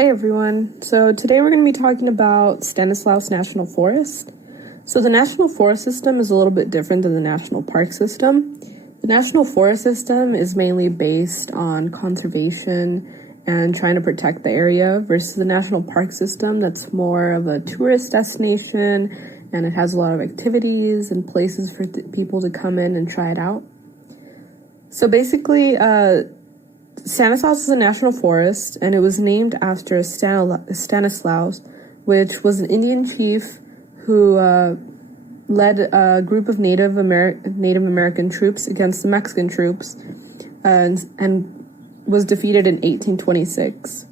Hey everyone. So today we're going to be talking about Stanislaus National Forest. So the National Forest system is a little bit different than the National Park system. The National Forest system is mainly based on conservation and trying to protect the area versus the National Park system that's more of a tourist destination, and it has a lot of activities and places for people to come in and try it out. So basically, Stanislaus is a national forest, and it was named after Stanislaus, which was an Indian chief who led a group of Native American troops against the Mexican troops, and was defeated in 1826.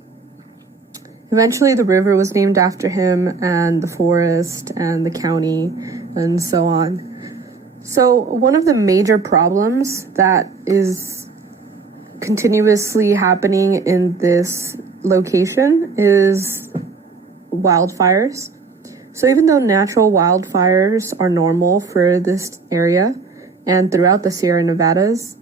Eventually, the river was named after him, and the forest, and the county, and so on. So one of the major problems that is continuously happening in this location is wildfires. So even though natural wildfires are normal for this area and throughout the Sierra Nevadas,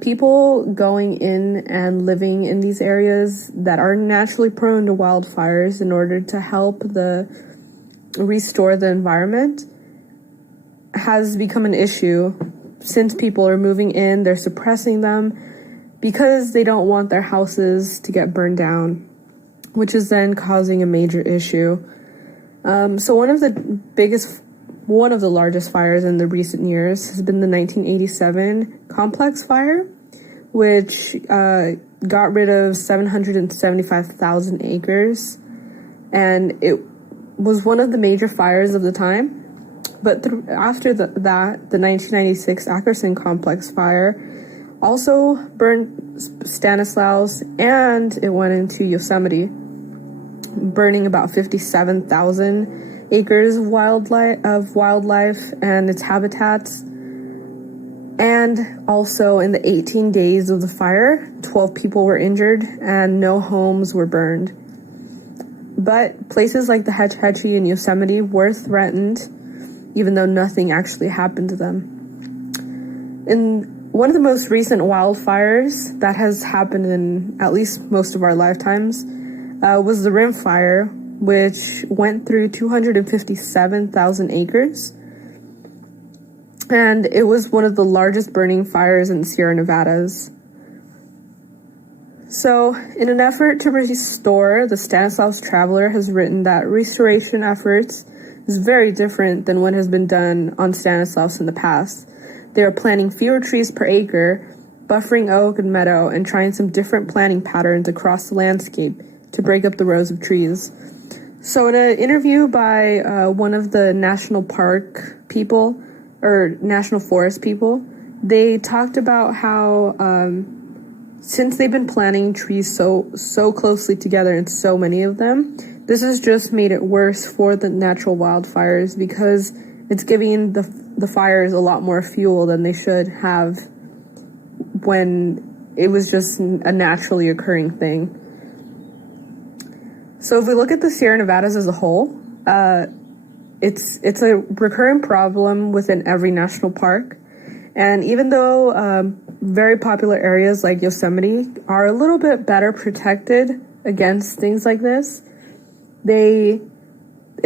people going in and living in these areas that are naturally prone to wildfires in order to help restore the environment has become an issue. Since people are moving in, they're suppressing them because they don't want their houses to get burned down, which is then causing a major issue. So one of the largest fires in the recent years has been the 1987 complex fire, which got rid of 775,000 acres, and it was one of the major fires of the time. But after that, the 1996 Ackerson complex fire also burned Stanislaus, and it went into Yosemite, burning about 57,000 acres of wildlife and its habitats. And also in the 18 days of the fire, 12 people were injured and no homes were burned. But places like the Hetch Hetchy and Yosemite were threatened, even though nothing actually happened to them. In one of the most recent wildfires that has happened in at least most of our lifetimes was the Rim Fire, which went through 257,000 acres. And it was one of the largest burning fires in the Sierra Nevadas. So, in an effort to restore, the Stanislaus Traveler has written that restoration efforts is very different than what has been done on Stanislaus in the past. They are planting fewer trees per acre, buffering oak and meadow, and trying some different planting patterns across the landscape to break up the rows of trees. So in an interview by one of the national park people, or national forest people, they talked about how since they've been planting trees so closely together and so many of them, this has just made it worse for the natural wildfires because it's giving the fires a lot more fuel than they should have when it was just a naturally occurring thing. So if we look at the Sierra Nevadas as a whole, it's a recurring problem within every national park. And even though very popular areas like Yosemite are a little bit better protected against things like this, it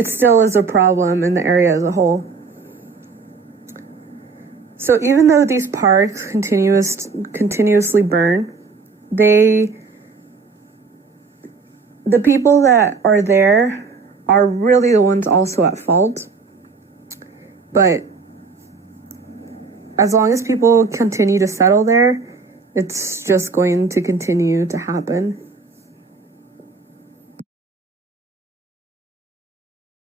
still is a problem in the area as a whole. So even though these parks continuously burn, the people that are there are really the ones also at fault. But as long as people continue to settle there, it's just going to continue to happen.